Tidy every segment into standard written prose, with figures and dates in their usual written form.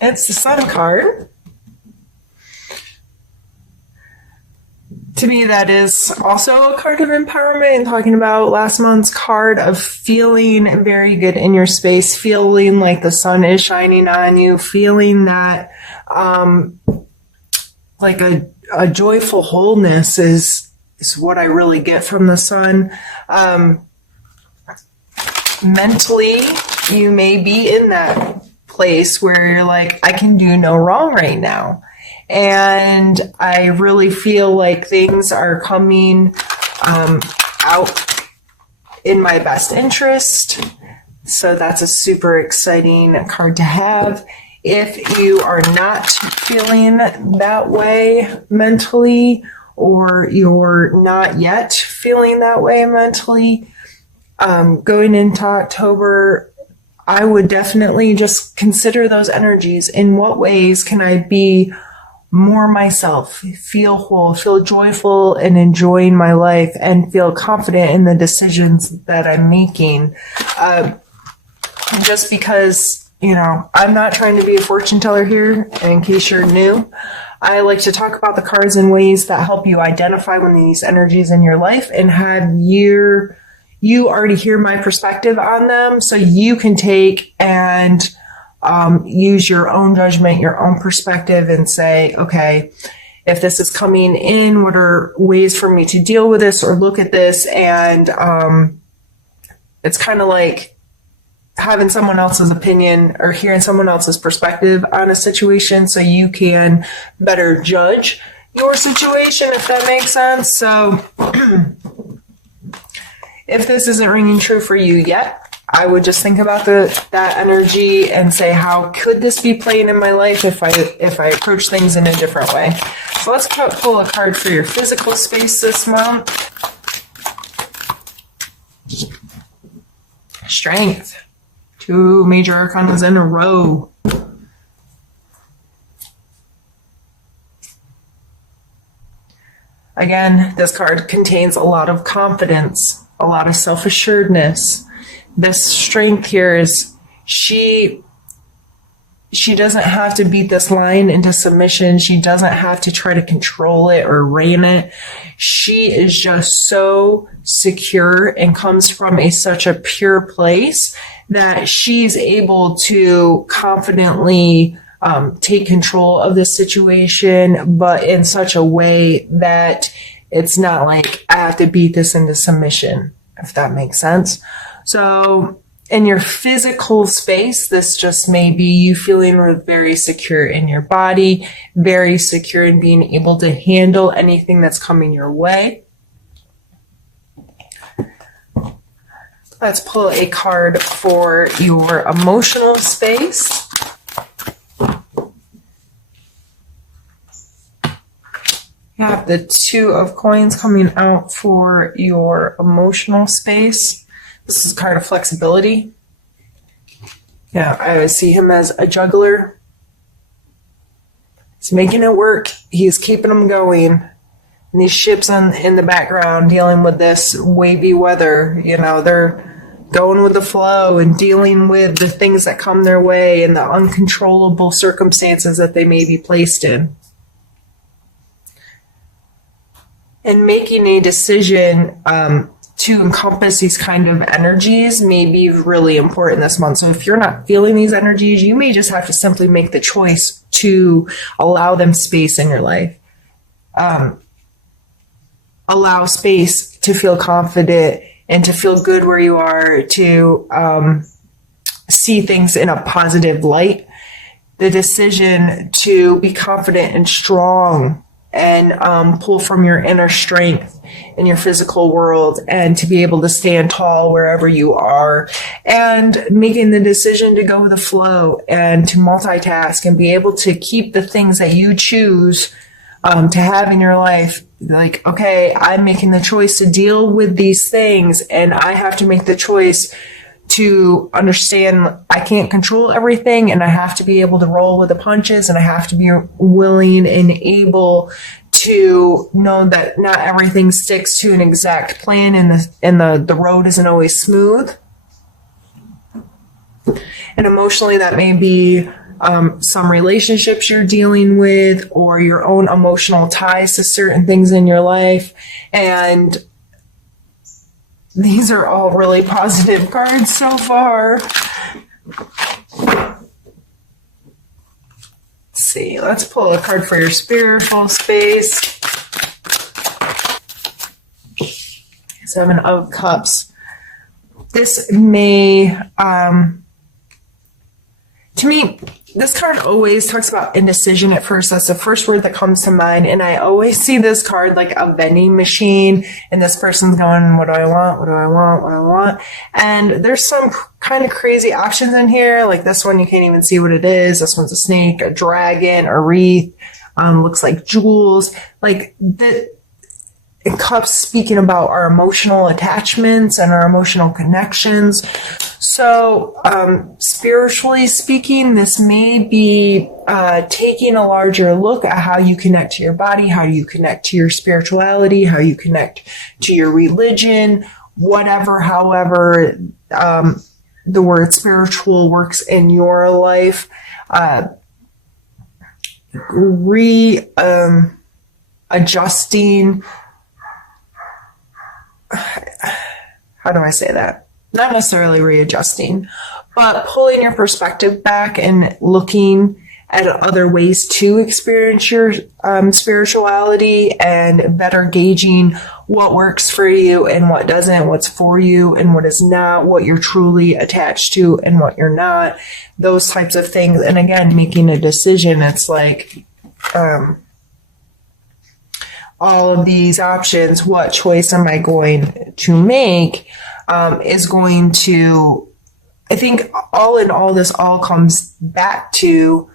It's the Sun card. To me, that is also a card of empowerment, and talking about last month's card of feeling very good in your space, feeling like the sun is shining on you, feeling that like a joyful wholeness is what I really get from the sun. Mentally, you may be in that place where you're like, I can do no wrong right now. And I really feel like things are coming out in my best interest. So that's a super exciting card to have. If you are not feeling that way mentally, or you're not yet feeling that way mentally, going into October, I would definitely just consider those energies. In what ways can I be more myself, feel whole, feel joyful, and enjoying my life, and feel confident in the decisions that I'm making? Just because, I'm not trying to be a fortune teller here, in case you're new. I like to talk about the cards in ways that help you identify one of these energies in your life and have you already hear my perspective on them, so you can take and use your own judgment, your own perspective, and say, okay, if this is coming in, what are ways for me to deal with this or look at this? And it's kind of like having someone else's opinion or hearing someone else's perspective on a situation, so you can better judge your situation, if that makes sense. So if this isn't ringing true for you yet, I would just think about that energy and say, how could this be playing in my life if I approach things in a different way? So let's pull a card for your physical space this month. Strength. 2 major arcanas in a row. Again, this card contains a lot of confidence, a lot of self-assuredness. This strength here is she doesn't have to beat this lion into submission. She doesn't have to try to control it or rein it. She is just so secure and comes from such a pure place that she's able to confidently take control of the situation, but in such a way that it's not like I have to beat this into submission, if that makes sense. So in your physical space, this just may be you feeling very secure in your body, very secure in being able to handle anything that's coming your way. Let's pull a card for your emotional space. You have the 2 of coins coming out for your emotional space. This is a card of flexibility. Yeah, I always see him as a juggler. He's making it work. He's keeping them going. And these ships in the background dealing with this wavy weather, they're going with the flow and dealing with the things that come their way and the uncontrollable circumstances that they may be placed in. And making a decision to encompass these kind of energies may be really important this month. So if you're not feeling these energies, you may just have to simply make the choice to allow them space in your life. Allow space to feel confident and to feel good where you are, to see things in a positive light. The decision to be confident and strong and pull from your inner strength in your physical world, and to be able to stand tall wherever you are, and making the decision to go with the flow and to multitask and be able to keep the things that you choose to have in your life. Like, okay, I'm making the choice to deal with these things, and I have to make the choice to understand I can't control everything, and I have to be able to roll with the punches, and I have to be willing and able to know that not everything sticks to an exact plan, and the road isn't always smooth. And emotionally, that may be some relationships you're dealing with, or your own emotional ties to certain things in your life. And these are all really positive cards so far. Let's see, let's pull a card for your spiritual space. Seven of Cups. This may, to me, this card always talks about indecision at first. That's the first word that comes to mind. And I always see this card like a vending machine. And this person's going, what do I want? What do I want? What do I want? And there's some kind of crazy options in here. Like this one, you can't even see what it is. This one's a snake, a dragon, a wreath. Looks like jewels. Like the Cups speaking about our emotional attachments and our emotional connections. So, spiritually speaking, this may be taking a larger look at how you connect to your body, how you connect to your spirituality, how you connect to your religion, whatever, however, the word spiritual works in your life. Adjusting. How do I say that? Not necessarily readjusting, but pulling your perspective back and looking at other ways to experience your spirituality, and better gauging what works for you and what doesn't, what's for you and what is not, what you're truly attached to and what you're not, those types of things. And again, making a decision. It's like, all of these options, what choice am I going to make, is going to, I think all in all, this all comes back to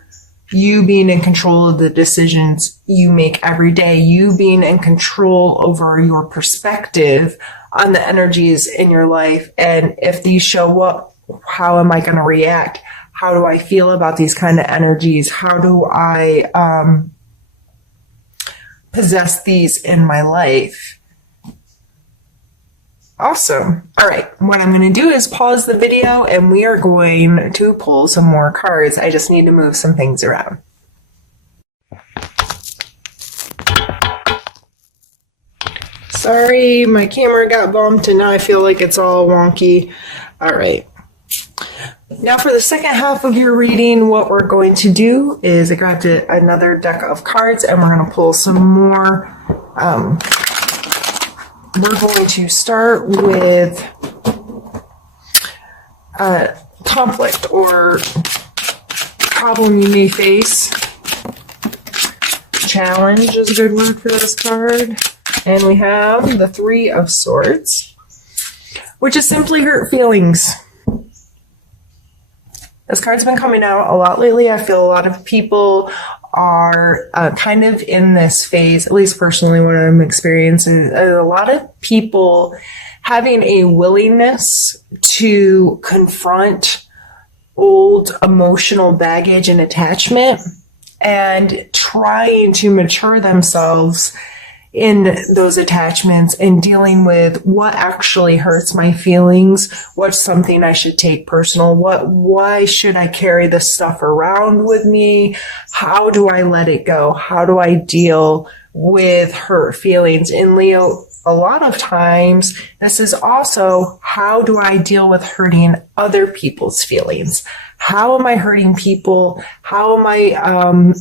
you being in control of the decisions you make every day, you being in control over your perspective on the energies in your life. And if these show up, how am I going to react? How do I feel about these kind of energies? How do I, possess these in my life? Awesome. All right. What I'm going to do is pause the video and we are going to pull some more cards. I just need to move some things around. Sorry, my camera got bumped and now I feel like it's all wonky. All right. Now for the second half of your reading, what we're going to do is I grabbed another deck of cards and we're going to pull some more. We're going to start with conflict or problem you may face. Challenge is a good word for this card. And we have the Three of Swords, which is simply hurt feelings. This card's been coming out a lot lately. I feel a lot of people are kind of in this phase, at least personally what I'm experiencing, a lot of people having a willingness to confront old emotional baggage and attachment and trying to mature themselves in those attachments and dealing with what actually hurts my feelings, what's something I should take personal, why should I carry this stuff around with me, how do I let it go, how do I deal with hurt feelings. And Leo, a lot of times this is also, how do I deal with hurting other people's feelings? How am I hurting people? How am I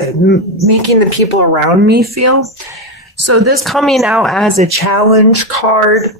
making the people around me feel? So this coming out as a challenge card,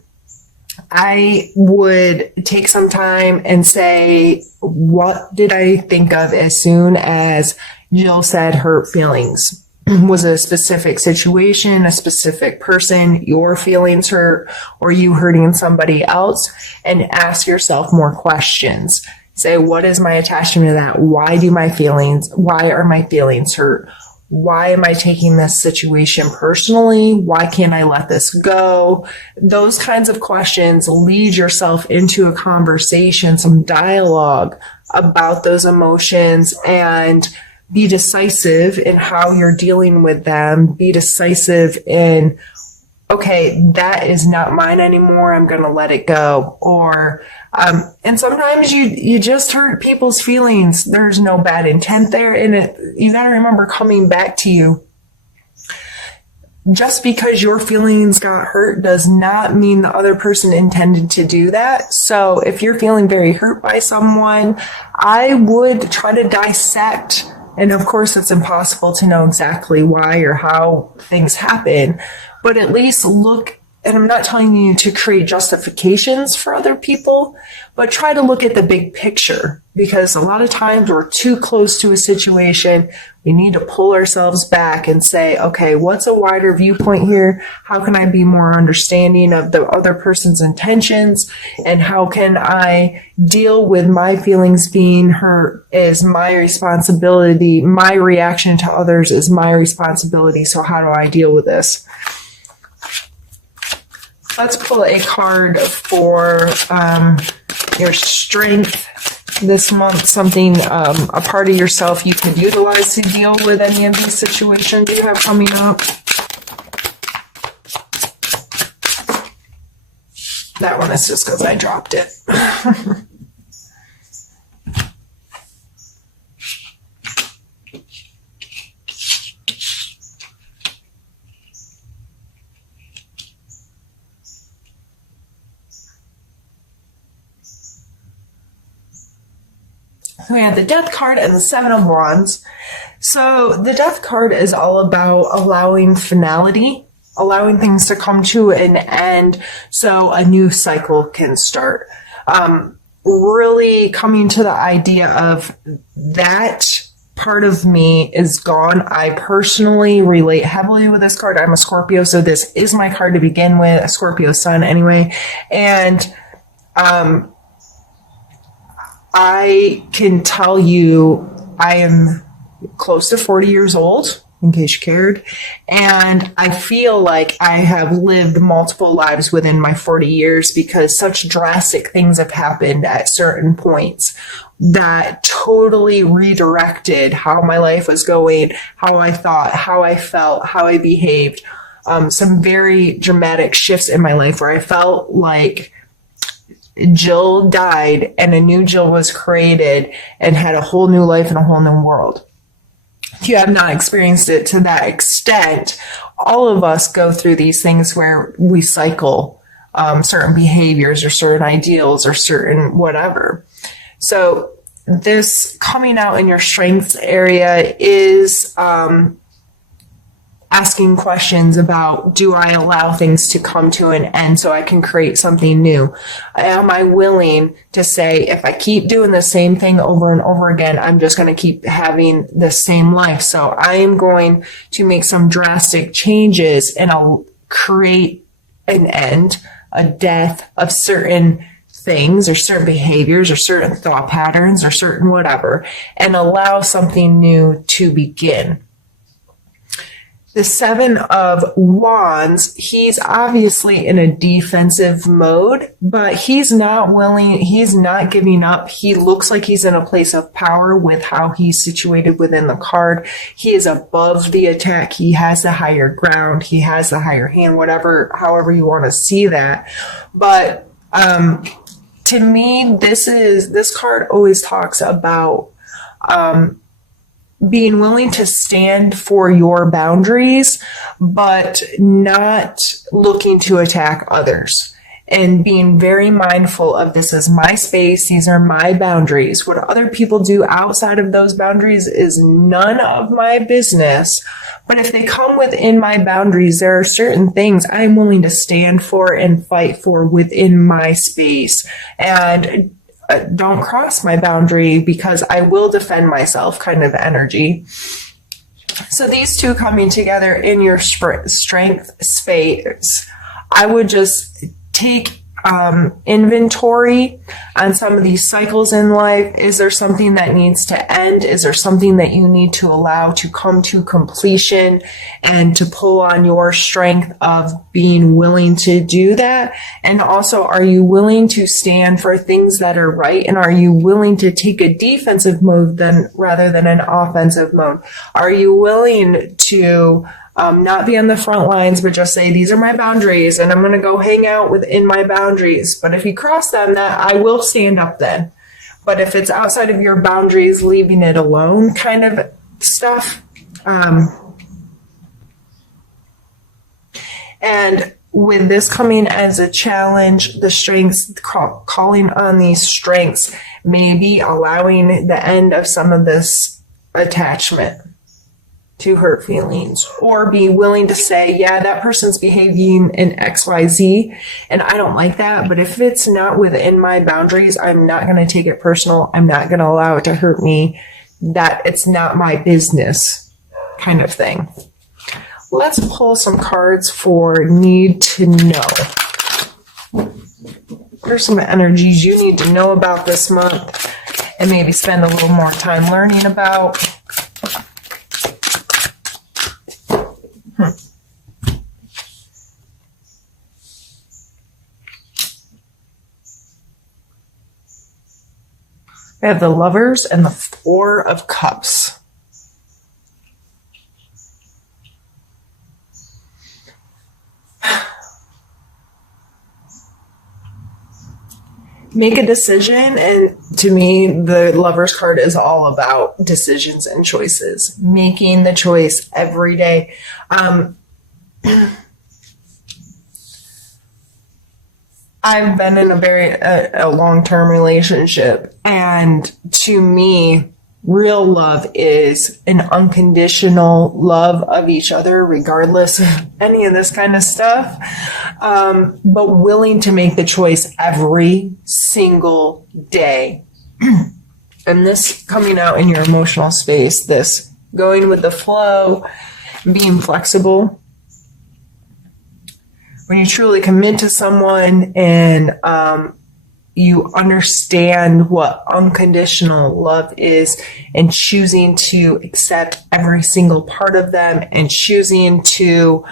I would take some time and say, what did I think of as soon as Jill said hurt feelings? Was it a specific situation, a specific person, your feelings hurt, or you hurting somebody else? And ask yourself more questions. Say, what is my attachment to that? Why are my feelings hurt? Why am I taking this situation personally? Why can't I let this go? Those kinds of questions lead yourself into a conversation, some dialogue about those emotions, and be decisive in how you're dealing with them. Be decisive in okay, that is not mine anymore. I'm going to let it go. Or, and sometimes you just hurt people's feelings. There's no bad intent there. And you got to remember, coming back to you, just because your feelings got hurt does not mean the other person intended to do that. So if you're feeling very hurt by someone, I would try to dissect. And of course, it's impossible to know exactly why or how things happen, but at least look. And I'm not telling you to create justifications for other people, but try to look at the big picture, because a lot of times we're too close to a situation. We need to pull ourselves back and say, okay, what's a wider viewpoint here? How can I be more understanding of the other person's intentions? And how can I deal with my feelings being hurt is my responsibility. My reaction to others is my responsibility. So how do I deal with this? Let's pull a card for your strength this month, something, a part of yourself you could utilize to deal with any of these situations you have coming up. That one is just because I dropped it. We have the Death card and the Seven of Wands. So the Death card is all about allowing finality, allowing things to come to an end so a new cycle can start. Really coming to the idea of that part of me is gone. I personally relate heavily with this card. I'm a Scorpio, so this is my card to begin with, a Scorpio sun anyway. And I can tell you I am close to 40 years old, in case you cared, and I feel like I have lived multiple lives within my 40 years because such drastic things have happened at certain points that totally redirected how my life was going, how I thought, how I felt, how I behaved. Some very dramatic shifts in my life where I felt like Jill died and a new Jill was created and had a whole new life and a whole new world. If you have not experienced it to that extent, all of us go through these things where we cycle certain behaviors or certain ideals or certain whatever. So this coming out in your strengths area is asking questions about, do I allow things to come to an end so I can create something new? Am I willing to say, if I keep doing the same thing over and over again, I'm just going to keep having the same life. So I am going to make some drastic changes and I'll create an end, a death of certain things or certain behaviors or certain thought patterns or certain whatever, and allow something new to begin. The Seven of Wands, he's obviously in a defensive mode, but he's not willing, he's not giving up. He looks like he's in a place of power with how he's situated within the card. He is above the attack. He has the higher ground. He has the higher hand, however you want to see that. But to me, this card always talks about being willing to stand for your boundaries, but not looking to attack others, and being very mindful of, this is my space. These are my boundaries. What other people do outside of those boundaries is none of my business. But if they come within my boundaries, there are certain things I'm willing to stand for and fight for within my space. And don't cross my boundary because I will defend myself kind of energy. So these two coming together in your strength space, I would just take inventory on some of these cycles in life. Is there something that needs to end? Is there something that you need to allow to come to completion, and to pull on your strength of being willing to do that? And also, are you willing to stand for things that are right? And are you willing to take a defensive mode rather than an offensive mode? Are you willing to Not be on the front lines, but just say, these are my boundaries and I'm going to go hang out within my boundaries. But if you cross them, that I will stand up then. But if it's outside of your boundaries, leaving it alone kind of stuff. And with this coming as a challenge, the strengths, calling on these strengths, maybe allowing the end of some of this attachment to hurt feelings, or be willing to say, yeah, that person's behaving in XYZ and I don't like that, but if it's not within my boundaries, I'm not going to take it personal. I'm not going to allow it to hurt me. That it's not my business kind of thing. Let's pull some cards for need to know. Here's some energies you need to know about this month and maybe spend a little more time learning about. We have the Lovers and the Four of Cups. Make a decision, and to me, the Lovers card is all about decisions and choices. Making the choice every day. I've been in a long-term relationship, and to me, real love is an unconditional love of each other, regardless of any of this kind of stuff, but willing to make the choice every single day. And this coming out in your emotional space, this going with the flow, being flexible. When you truly commit to someone and you understand what unconditional love is, and choosing to accept every single part of them, and choosing to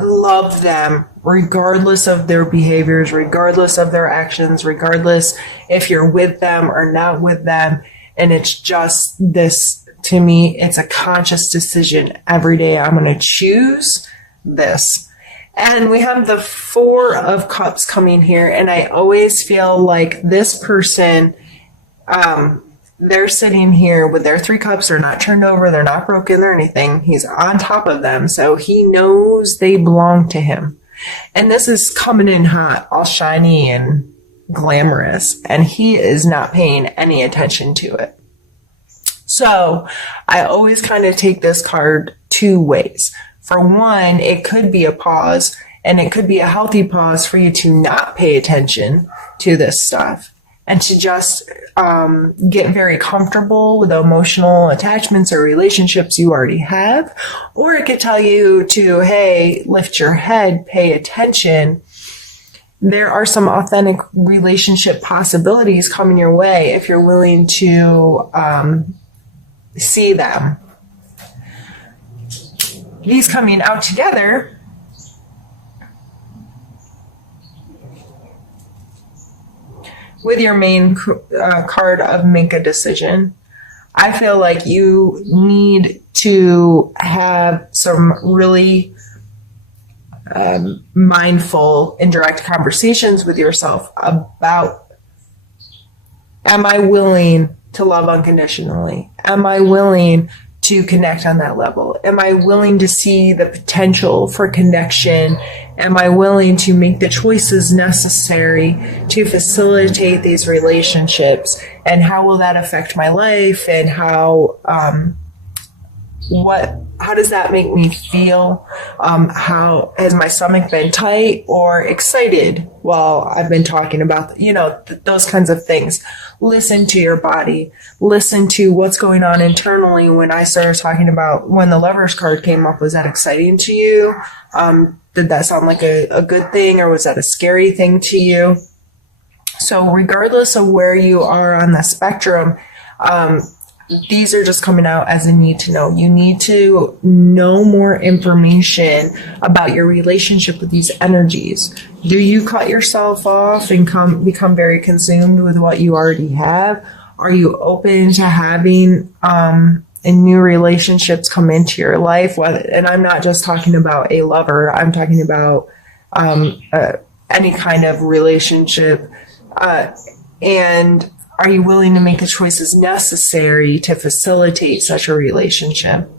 love them regardless of their behaviors, regardless of their actions, regardless if you're with them or not with them. And it's just this. To me, it's a conscious decision every day. I'm going to choose this. And we have the Four of Cups coming here. And I always feel like this person, they're sitting here with their 3 cups. They're not turned over. They're not broken or anything. He's on top of them. So he knows they belong to him. And this is coming in hot, all shiny and glamorous. And he is not paying any attention to it. So I always kind of take this card 2 ways. For one, it could be a pause, and it could be a healthy pause for you to not pay attention to this stuff and to just get very comfortable with the emotional attachments or relationships you already have. Or it could tell you to, hey, lift your head, pay attention. There are some authentic relationship possibilities coming your way if you're willing to see them. These coming out together with your main card of make a decision. I feel like you need to have some really mindful and direct conversations with yourself about, am I willing to love unconditionally? Am I willing to connect on that level? Am I willing to see the potential for connection? Am I willing to make the choices necessary to facilitate these relationships? And how will that affect my life? And how does that make me feel? How has my stomach been tight or excited while I've been talking about, those kinds of things? Listen to your body. Listen to what's going on internally. When I started talking about when the Lovers card came up, was that exciting to you? Did that sound like a good thing, or was that a scary thing to you? So regardless of where you are on the spectrum, these are just coming out as a need to know. You need to know more information about your relationship with these energies. Do you cut yourself off and become very consumed with what you already have? Are you open to having and new relationships come into your life, and I'm not just talking about a lover, I'm talking about any kind of relationship, and are you willing to make the choices necessary to facilitate such a relationship?